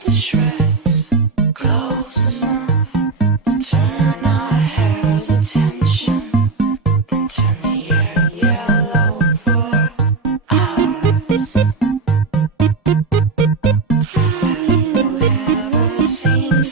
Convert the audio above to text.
to shreds. Close enough to turn our hair's attention. Turn the air yellow for hours. Have you ever seen